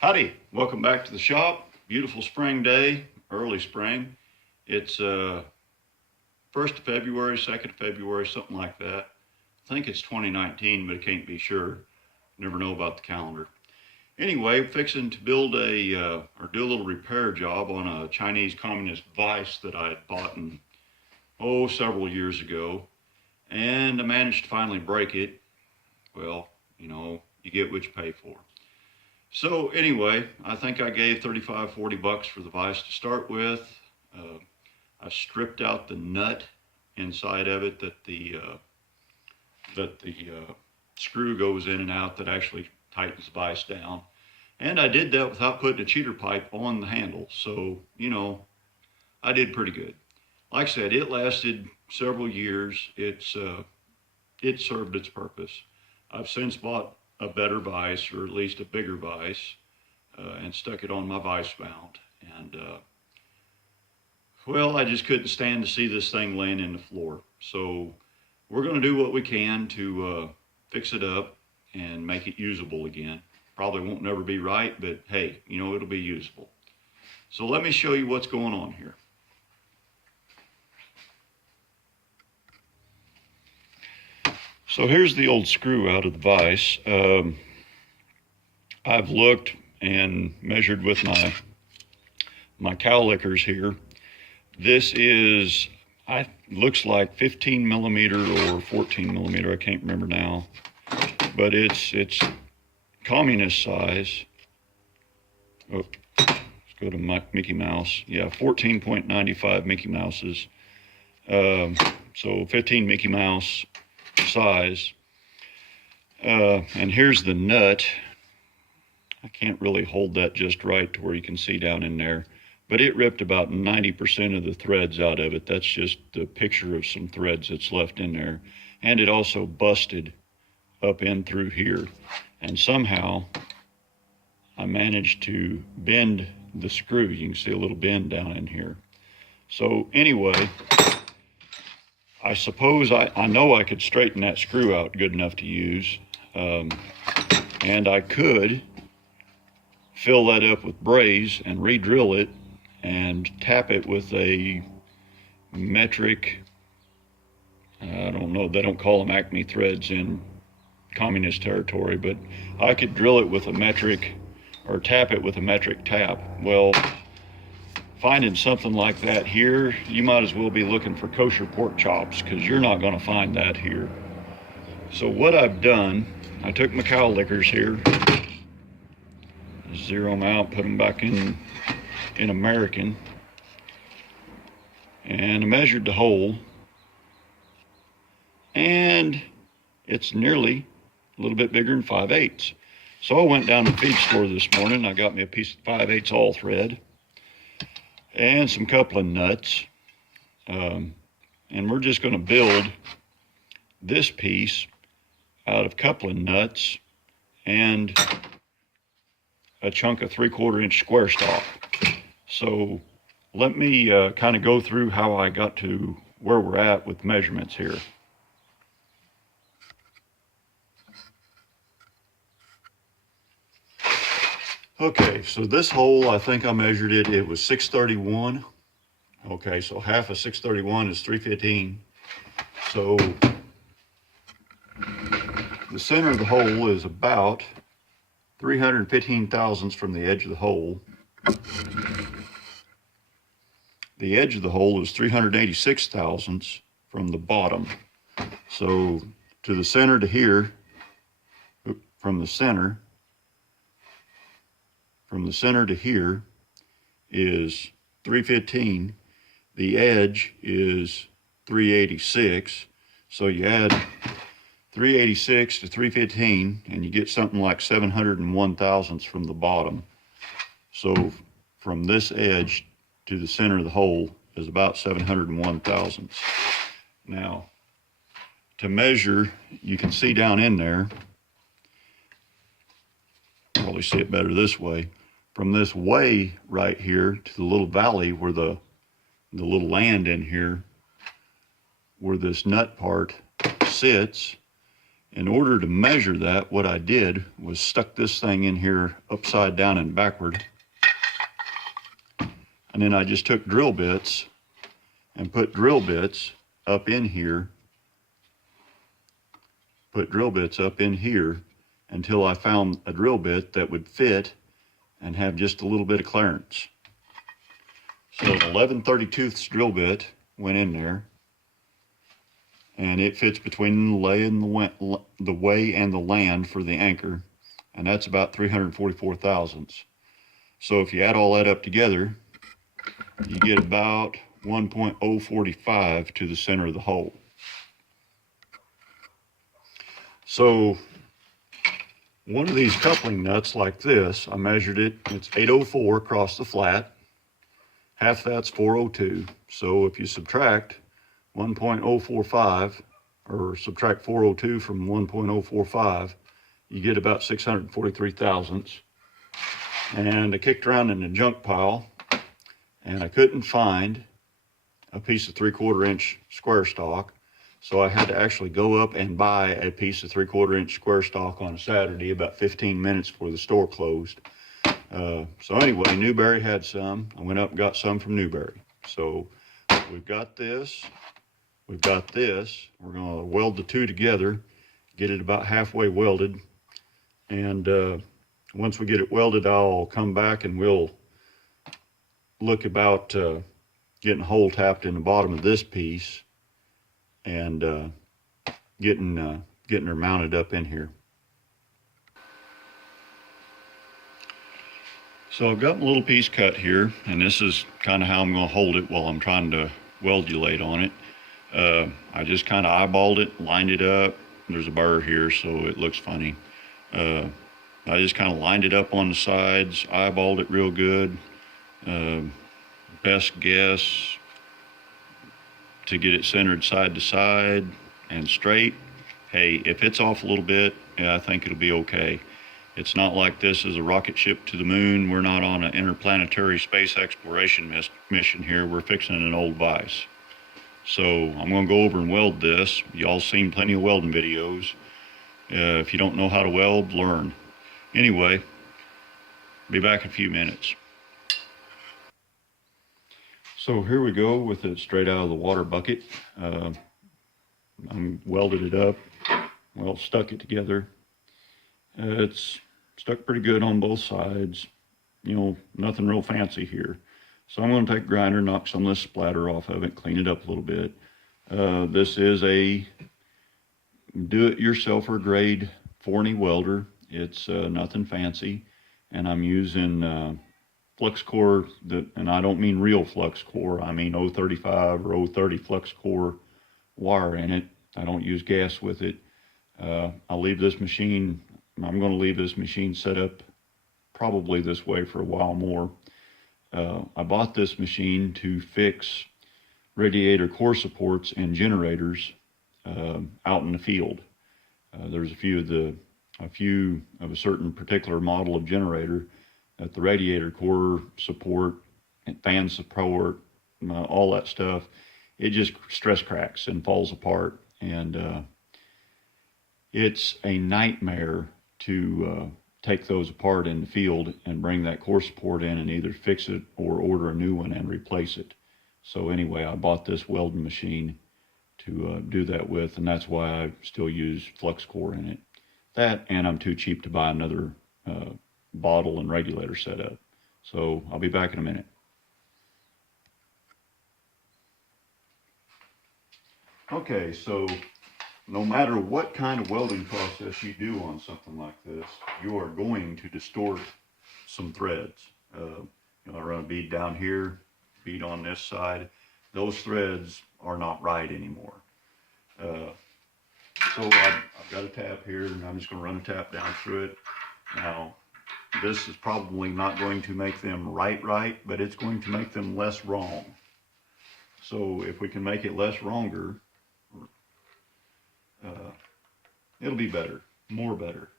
Howdy, welcome back to the shop. Beautiful spring day, early spring. It's 1st of February, 2nd of February, something like that. I think it's 2019, but I can't be sure. Never know about the calendar. Anyway, fixing to build or do a little repair job on a Chinese communist vise that I had bought several years ago. And I managed to finally break it. Well, you get what you pay for. So anyway, I think I gave 35, 40 bucks for the vise to start with. I stripped out the nut inside of it that the screw goes in and out that actually tightens the vise down. And I did that without putting a cheater pipe on the handle. So, I did pretty good. Like I said, it lasted several years. It served its purpose. I've since bought a better vise, or at least a bigger vise, and stuck it on my vise mount. And I just couldn't stand to see this thing laying in the floor. So we're going to do what we can to fix it up and make it usable again. Probably won't never be right, but hey, it'll be usable. So let me show you what's going on here. So here's the old screw out of the vise. I've looked and measured with my cowlickers here. This is, looks like 15 millimeter or 14 millimeter, I can't remember now. But it's communist size. Oh, let's go to Mickey Mouse. Yeah, 14.95 Mickey Mouses. So 15 Mickey Mouse size. And here's the nut. I can't really hold that just right to where you can see down in there, but it ripped about 90% of the threads out of it. That's just the picture of some threads that's left in there. And it also busted up in through here. And somehow I managed to bend the screw. You can see a little bend down in here. So anyway, I suppose I know I could straighten that screw out good enough to use. And I could fill that up with braze and re-drill it and tap it with a metric, I don't know, they don't call them Acme threads in communist territory, but I could drill it with a metric or tap it with a metric tap. Well, finding something like that here, you might as well be looking for kosher pork chops, because you're not going to find that here. So what I've done, I took my cowlickers here, zero them out, put them back in American, and I measured the hole, and it's nearly a little bit bigger than 5/8. So I went down to the feed store this morning. I got me a piece of 5/8 all thread and some coupling nuts, and we're just going to build this piece out of coupling nuts and a chunk of 3/4 inch square stock. So let me kind of go through how I got to where we're at with measurements here. Okay, so this hole, I think I measured it, it was 631. Okay, so half of 631 is 315. So the center of the hole is about 315 thousandths from the edge of the hole. The edge of the hole is 386 thousandths from the bottom. So to the center to here, from the center to here is 315. The edge is 386. So you add 386 to 315 and you get something like 701 thousandths from the bottom. So from this edge to the center of the hole is about 701 thousandths. Now, to measure, you can see down in there, probably see it better this way, from this way right here to the little valley where the little land in here, where this nut part sits, In order to measure that, what I did was stuck this thing in here upside down and backward. And then I just took drill bits and put drill bits up in here. Put drill bits up in here until I found a drill bit that would fit and have just a little bit of clearance. So an 11/32 drill bit went in there, and it fits between the way and the land for the anchor, and that's about 344 thousandths. So if you add all that up together, you get about 1.045 to the center of the hole. So one of these coupling nuts like this, I measured it, it's 804 across the flat, half that's 402. So if you subtract 1.045 or subtract 402 from 1.045, you get about 643 thousandths. And I kicked around in the junk pile and I couldn't find a piece of 3/4 inch square stock. So I had to actually go up and buy a piece of 3/4 inch square stock on a Saturday, about 15 minutes before the store closed. So anyway, Newberry had some. I went up and got some from Newberry. So we've got this. We've got this. We're going to weld the two together, get it about halfway welded. And once we get it welded, I'll come back and we'll look about getting hole tapped in the bottom of this piece and getting her mounted up in here. So I've got my little piece cut here, and this is kind of how I'm going to hold it while I'm trying to weldulate on it. I just kind of eyeballed it, lined it up. There's a burr here, so it looks funny. I just kind of lined it up on the sides, eyeballed it real good. Best guess to get it centered side to side and straight. Hey, if it's off a little bit, yeah, I think it'll be okay. It's not like this is a rocket ship to the moon. We're not on an interplanetary space exploration mission here. We're fixing an old vise. So I'm going to go over and weld this. Y'all seen plenty of welding videos. If you don't know how to weld, learn. Anyway, be back in a few minutes. So here we go with it straight out of the water bucket. I'm welded it up, well, stuck it together. It's stuck pretty good on both sides. You know, nothing real fancy here. So I'm going to take a grinder, knock some of this splatter off of it, clean it up a little bit. This is a do-it-yourselfer grade 4-knee welder. It's nothing fancy, and I'm using flux core, and I don't mean real flux core. I mean 035 or 030 flux core wire in it. I don't use gas with it. I'm going to leave this machine set up probably this way for a while more. I bought this machine to fix radiator core supports and generators out in the field. There's a few of a certain particular model of generator that the radiator core support and fan support, all that stuff, it just stress cracks and falls apart. And it's a nightmare to take those apart in the field and bring that core support in and either fix it or order a new one and replace it. So anyway, I bought this welding machine to do that with, and that's why I still use flux core in it. That, and I'm too cheap to buy another bottle and regulator setup. So I'll be back in a minute. Okay, so no matter what kind of welding process you do on something like this, you are going to distort some threads. I run a bead down here, bead on this side. Those threads are not right anymore. So I've got a tap here, and I'm just going to run a tap down through it. Now, this is probably not going to make them right, but it's going to make them less wrong. So if we can make it less wronger, it'll be better, more better.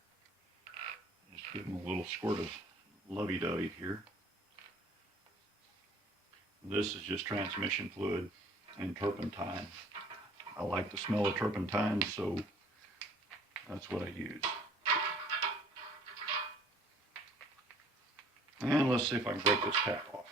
Just give them a little squirt of lovey-dovey here. This is just transmission fluid and turpentine. I like the smell of turpentine, so That's what I use. And let's see if I can break this tap off.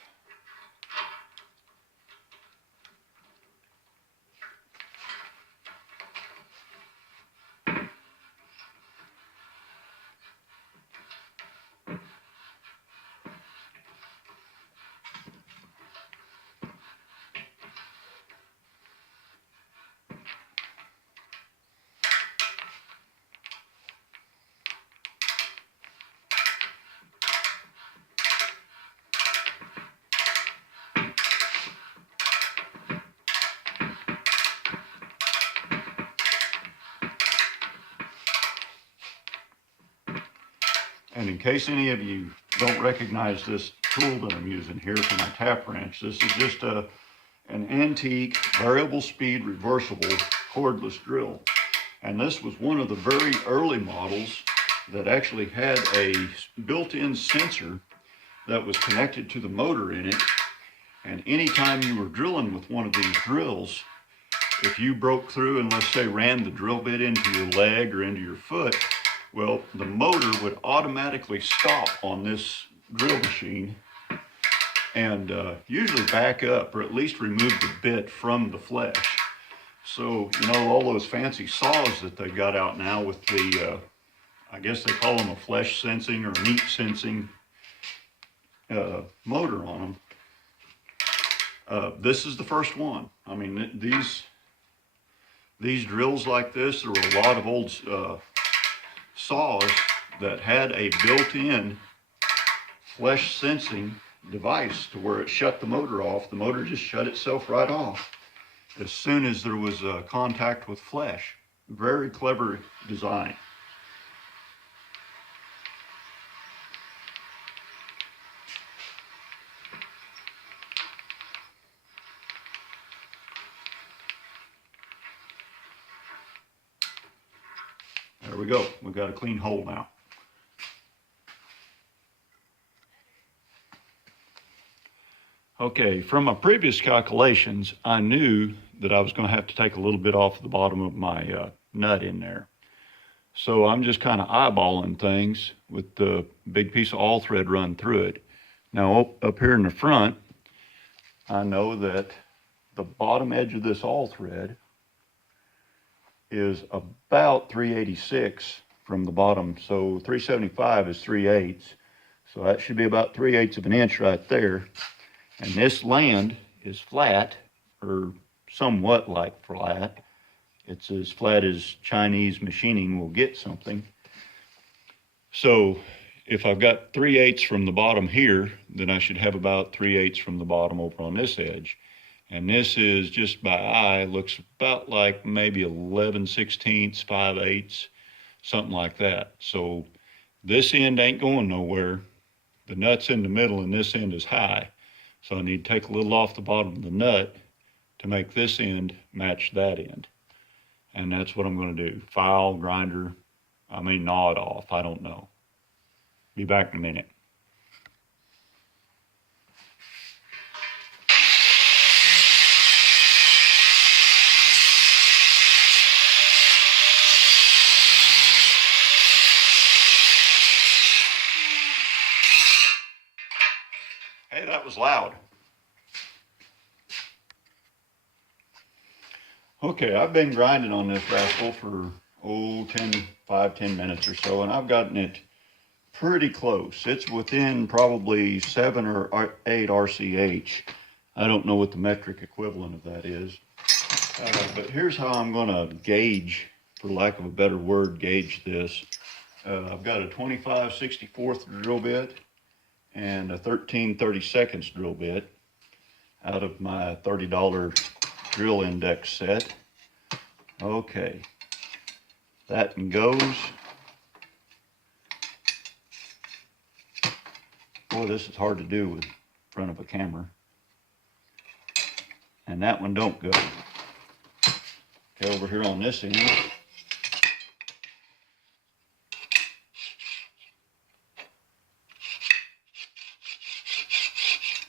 And in case any of you don't recognize this tool that I'm using here for my tap wrench, this is just an antique variable speed reversible cordless drill. And this was one of the very early models that actually had a built-in sensor that was connected to the motor in it. And anytime you were drilling with one of these drills, if you broke through and let's say ran the drill bit into your leg or into your foot, well, the motor would automatically stop on this drill machine and usually back up or at least remove the bit from the flesh. So, you know, all those fancy saws that they got out now with the, I guess they call them a flesh sensing or meat sensing motor on them. This is the first one. I mean, these drills like this, there were a lot of old saws that had a built-in flesh sensing device to where it shut the motor off. The motor just shut itself right off as soon as there was contact with flesh. Very clever design. There we go. We've got a clean hole now. Okay, from my previous calculations, I knew that I was going to have to take a little bit off the bottom of my nut in there. So I'm just kind of eyeballing things with the big piece of all thread run through it. Now up here in the front, I know that the bottom edge of this all thread is about 386 from the bottom. So 375 is 3/8. So that should be about 3/8 of an inch right there. And this land is flat, or somewhat like flat. It's as flat as Chinese machining will get something. So if I've got 3/8 from the bottom here, then I should have about 3/8 from the bottom over on this edge. And this is just by eye, looks about like maybe 11/16, 5/8, something like that. So this end ain't going nowhere. The nut's in the middle and this end is high. So I need to take a little off the bottom of the nut to make this end match that end. And that's what I'm going to do. File, grinder, I may gnaw it off, I don't know. Be back in a minute. Hey, that was loud. Okay, I've been grinding on this rascal for, 5-10 minutes or so, and I've gotten it pretty close. It's within probably 7 or 8 RCH. I don't know what the metric equivalent of that is. But here's how I'm gonna gauge, for lack of a better word, gauge this. I've got a 25/64 drill bit and a 13/32 drill bit out of my $30 drill index set. Okay, that one goes. Boy, this is hard to do in front of a camera. And that one don't go. Okay, over here on this end.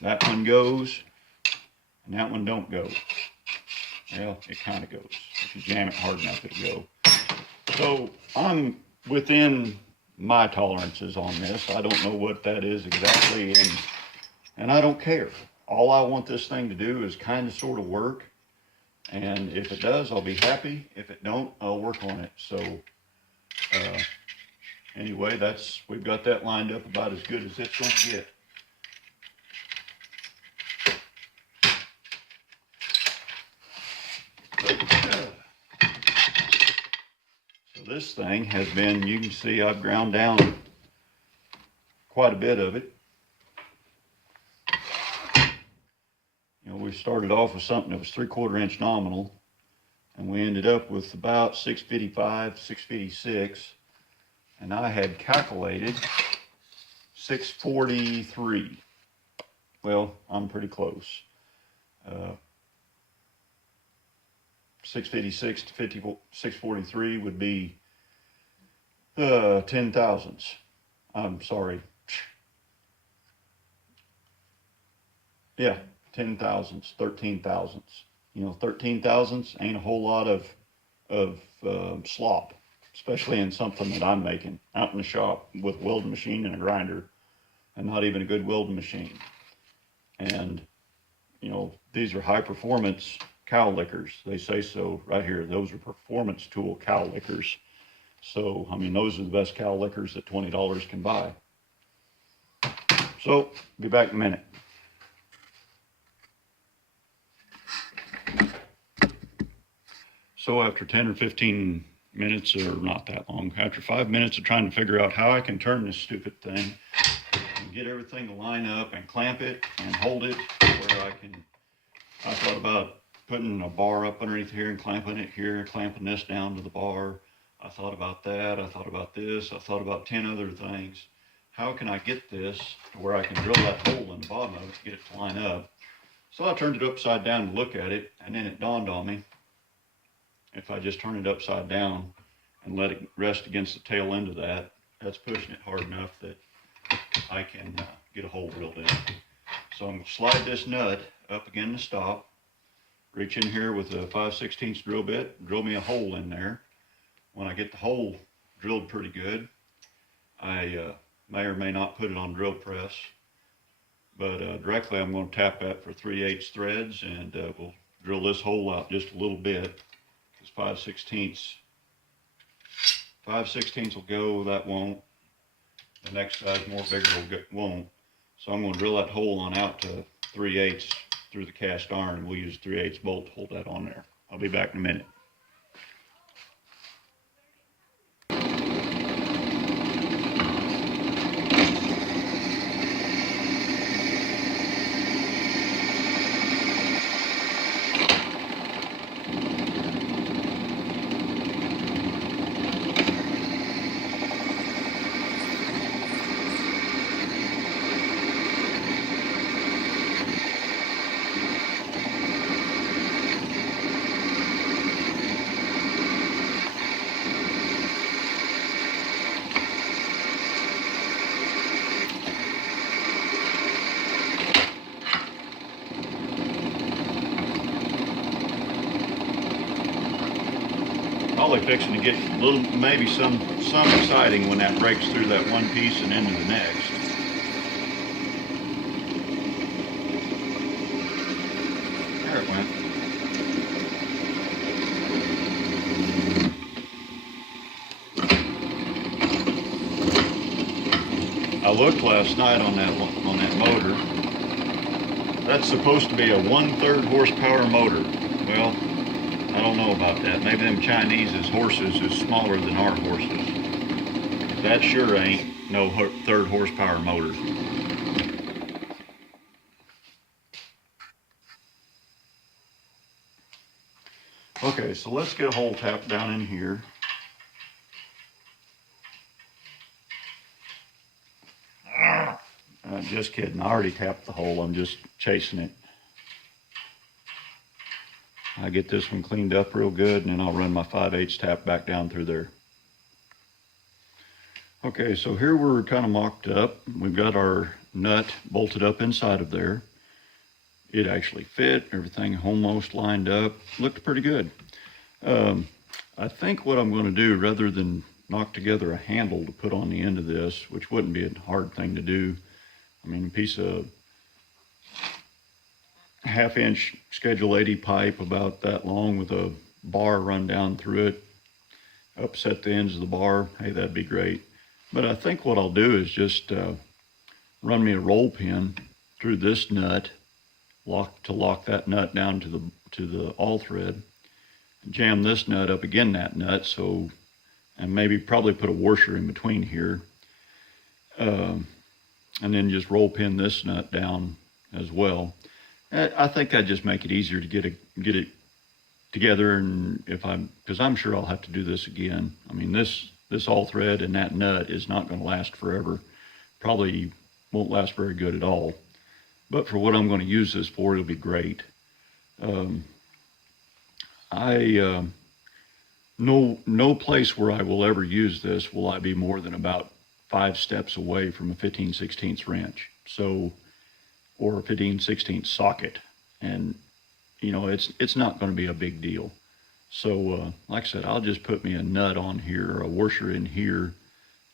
That one goes, and that one don't go. Well, it kind of goes. If you jam it hard enough, it'll go. So I'm within my tolerances on this. I don't know what that is exactly, and I don't care. All I want this thing to do is kind of sort of work. And if it does, I'll be happy. If it don't, I'll work on it. So anyway, we've got that lined up about as good as it's going to get. So this thing has been, you can see I've ground down quite a bit of it. You know, we started off with something that was 3/4 inch nominal, and we ended up with about 655, 656, and I had calculated 643. Well, I'm pretty close. 656 to 643 would be 10 thousandths. I'm sorry. Yeah, 10 thousandths, 13 thousandths. You know, 13 thousandths ain't a whole lot of slop, especially in something that I'm making out in the shop with a welding machine and a grinder, and not even a good welding machine. And, you know, these are high performance cow lickers. They say so right here. Those are performance tool cow lickers. So, I mean, those are the best cow lickers that $20 can buy. So, be back in a minute. So after 10 or 15 minutes, or not that long, after 5 minutes of trying to figure out how I can turn this stupid thing and get everything to line up and clamp it and hold it where I thought about putting a bar up underneath here and clamping it here, clamping this down to the bar. I thought about that. I thought about this. I thought about 10 other things. How can I get this to where I can drill that hole in the bottom of it to get it to line up? So I turned it upside down to look at it, and then it dawned on me, if I just turn it upside down and let it rest against the tail end of that, that's pushing it hard enough that I can get a hole drilled in. So I'm going to slide this nut up again to stop, reach in here with a 5/16 drill bit, drill me a hole in there. When I get the hole drilled pretty good, I may or may not put it on drill press, but directly I'm going to tap that for 3/8 threads, and we'll drill this hole out just a little bit. 5/16 will go, that won't. The next size more bigger won't. So I'm going to drill that hole on out to 3/8 through the cast iron, and we'll use 3/8 bolt to hold that on there. I'll be back in a minute. Probably fixing to get a little, maybe some exciting when that breaks through that one piece and into the next. There it went. I looked last night on that motor. That's supposed to be a 1/3 horsepower motor. Well, I don't know about that. Maybe them Chinese horses is smaller than our horses. That sure ain't no 1/3 horsepower motor. Okay, so let's get a hole tapped down in here. Just kidding, I already tapped the hole, I'm just chasing it. I get this one cleaned up real good, and then I'll run my 5/8 tap back down through there. Okay, so here we're kind of mocked up. We've got our nut bolted up inside of there. It actually fit, everything almost lined up, looked pretty good. I think what I'm going to do, rather than knock together a handle to put on the end of this, which wouldn't be a hard thing to do, I mean, a piece of 1/2 inch Schedule 80 pipe about that long with a bar run down through it, upset the ends of the bar, hey, that'd be great. But I think what I'll do is just run me a roll pin through this nut, lock that nut down to the all thread, jam this nut up again that nut, so, and maybe probably put a washer in between here, and then just roll pin this nut down as well. I think that'd just make it easier to get it together, and because I'm sure I'll have to do this again. I mean, this all thread and that nut is not going to last forever. Probably won't last very good at all. But for what I'm going to use this for, it'll be great. No place where I will ever use this will I be more than about 5 steps away from a 15/16 wrench. So, or a 15/16 socket. And, you know, it's not going to be a big deal. So, like I said, I'll just put me a nut on here, or a washer in here,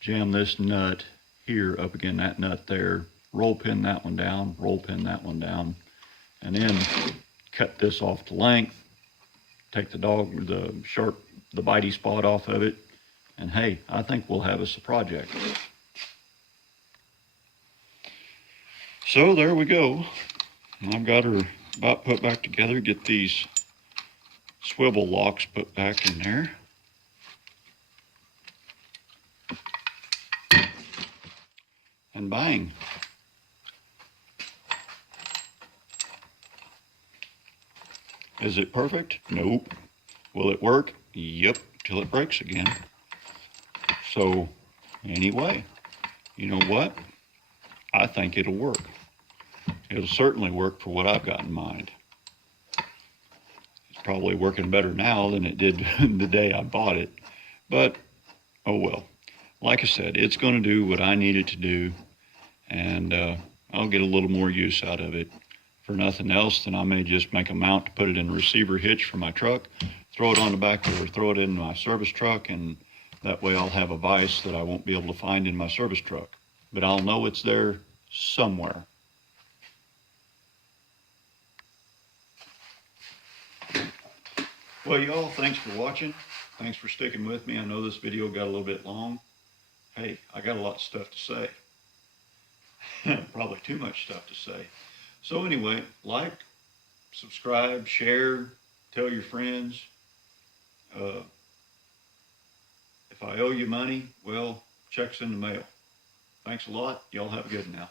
jam this nut here up again that nut there, roll pin that one down, roll pin that one down, and then cut this off to length, take the bitey spot off of it, and hey, I think we'll have us a project. So there we go. I've got her about put back together, get these swivel locks put back in there. And bang. Is it perfect? Nope. Will it work? Yep, till it breaks again. So anyway, you know what? I think it'll work. It'll certainly work for what I've got in mind. It's probably working better now than it did the day I bought it. But, oh well. Like I said, it's going to do what I need it to do. And I'll get a little more use out of it. For nothing else, then I may just make a mount to put it in a receiver hitch for my truck, throw it on the back or throw it in my service truck, and that way I'll have a vise that I won't be able to find in my service truck. But I'll know it's there somewhere. Well, y'all, thanks for watching. Thanks for sticking with me. I know this video got a little bit long. Hey, I got a lot of stuff to say. Probably too much stuff to say. So anyway, like, subscribe, share, tell your friends. If I owe you money, well, check's in the mail. Thanks a lot. Y'all have a good one now.